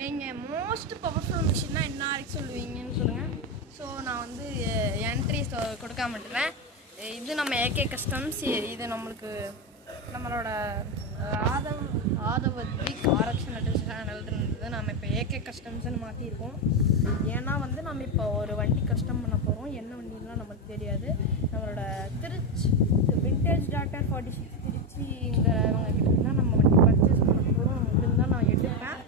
நீங்கள் most powerful மிஷின்னா என்ன வரைக்கும் சொல்லுவீங்கன்னு சொல்லுங்கள். ஸோ நான் வந்து என்ட்ரிஸ் கொடுக்காம விட்டுறேன். இது நம்ம ஏகே கஸ்டம்ஸ். இது நம்மளோட ஆதவத்விக் ஆரக்ஷன் சேனல்ன்றது நம்ம இப்போ ஏகே கஸ்டம்ஸ்ன்னு மாற்றிருக்கோம். ஏன்னா வந்து நம்ம இப்போ ஒரு வண்டி கஸ்டம் பண்ண போகிறோம். என்ன வண்டிலாம் நமக்கு தெரியாது. நம்மளோட திருச்சி விண்டேஜ் டாக்டர் 46 திருச்சிங்கிறவங்க கிட்ட தான் நம்ம வண்டி பர்ச்சேஸ் பண்ண போகிறோம். அப்படின்னு தான் நான் எடுப்பேன்.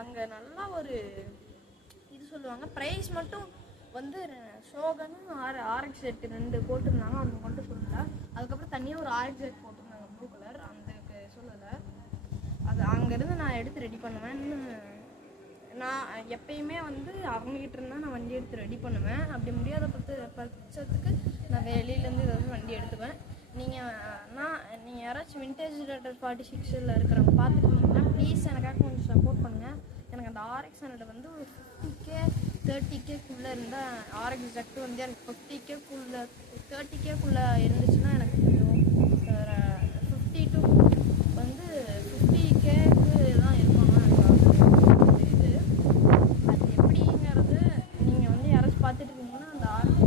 அங்கே நல்லா ஒரு இது சொல்லுவாங்க. ப்ரைஸ் மட்டும் வந்து ஷோகனும் ஆர்எக்ஸ் 8 2 போட்டிருந்தாங்க. அவங்க மட்டும் சொல்லலை. அதுக்கப்புறம் தனியாக ஒரு ஆர்எக்ஸ் 8 போட்டிருந்தாங்க ப்ளூ கலர். அதுக்கு சொல்லலை. அது அங்கேருந்து நான் எடுத்து ரெடி பண்ணுவேன். நான் எப்பயுமே வந்து அவங்ககிட்ட இருந்தால் நான் வண்டி எடுத்து ரெடி பண்ணுவேன். அப்படி முடியாத பட்சத்துக்கு நான் வெளியிலேருந்து ஏதாவது வண்டி எடுத்துவேன். நீங்கள் யாராச்சும் விண்டேஜ் டாக்டர் 46 இருக்கிறவங்க பார்த்துக்கிட்டிங்கன்னா ப்ளீஸ் எனக்காக கொஞ்சம் சப்போர்ட் பண்ணுங்கள். எனக்கு அந்த ஆர்எக்ஸ் 100 வந்து ஒரு 50K 30Kக்குள்ளே இருந்தால் ஆர்எக்ஸ் ஜெட் வந்து எனக்கு 50Kக்குள்ளே 30Kக்குள்ளே இருந்துச்சுன்னா எனக்கு கொஞ்சம் 50 to வந்து 50Kக்கு தான் இருக்கணும் எனக்கு இது. அது எப்படிங்கிறது நீங்கள் வந்து யாராச்சும் பார்த்துட்டு இருக்கீங்கன்னா அந்த ஆர்எக்ஸ்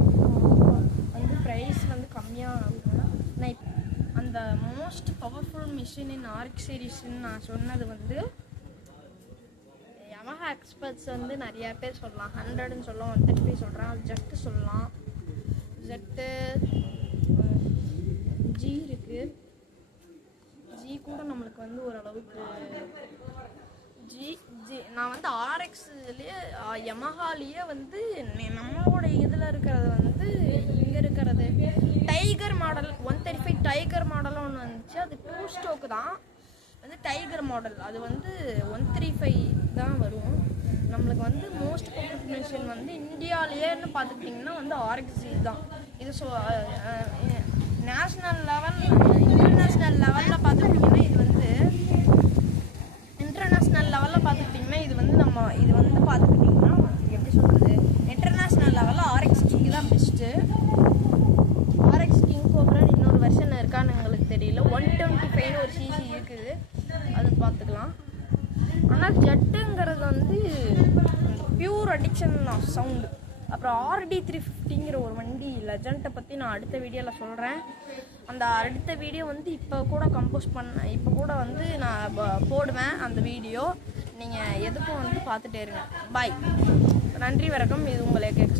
வந்து ப்ரைஸ் வந்து கம்மியாக இருக்குங்க. நான் இப்போ அந்த most powerful machine in RX சீரீஸ்ன்னு நான் சொன்னது வந்து யமஹா எக்ஸ்பர்ட்ஸ் வந்து நிறையா பேர் சொல்லலாம். 100ன்னு சொல்லலாம், 135 சொல்கிறேன். அது ஜெட்டு சொல்லலாம். ஜெட்டு ஜி இருக்குது. ஜி கூட நம்மளுக்கு வந்து ஓரளவுக்கு ஜி நான் வந்து ஆர்எக்ஸ்லேயே யமஹாலேயே வந்து நம்மளோட இதில் இருக்கிறது வந்து இங்கே இருக்கிறது டைகர் மாடல் 135 டைகர் மாடலும் ஒன்று வந்துச்சு. அது 2 ஸ்ட்ரோக்கு தான் வந்து டைகர் மாடல். அது வந்து 135 தான் வரும். நம்மளுக்கு வந்து மோஸ்ட் பவர்ஃபுல் மிஷின் வந்து இந்தியாவிலேன்னு பார்த்துக்கிட்டிங்கன்னா வந்து ஆர்எக்ஸ் தான். இது நேஷ்னல் லெவல் இன்டர்நேஷ்னல் லெவலில் பார்த்துக்கிட்டிங்கன்னா இது வந்து இன்டர்நேஷ்னல் லெவலில் பார்த்துக்கிட்டிங்கன்னா இது வந்து பார்த்துக்கிட்டிங்கன்னா எப்படி சொல்கிறது, இன்டர்நேஷ்னல் லெவலில் ஆர்எக்ஸ் கிங் தான் பெஸ்ட்டு. ஆர்எக்ஸ் கிங் கோப்ரான்னு இன்னொரு வெர்ஷன் இருக்கான்னு எங்களுக்கு தெரியல. 125 ஒரு சிசி இருக்குது. அது பார்த்துக்கலாம். ஆனால் ஜெட்டுங்கிறது வந்து பியூர் அடிக்ஷன் ஆஃப் சவுண்டு. அப்புறம் RD 350ங்கிற ஒரு வண்டி லெஜண்டை பற்றி நான் அடுத்த வீடியோவில் சொல்கிறேன். அந்த அடுத்த வீடியோ வந்து இப்போ கூட வந்து நான் போடுவேன் அந்த வீடியோ. நீங்கள் எதுக்கும் வந்து பார்த்துட்டே இருங்க. பாய். நன்றி, வணக்கம். இது உங்களை கேட்க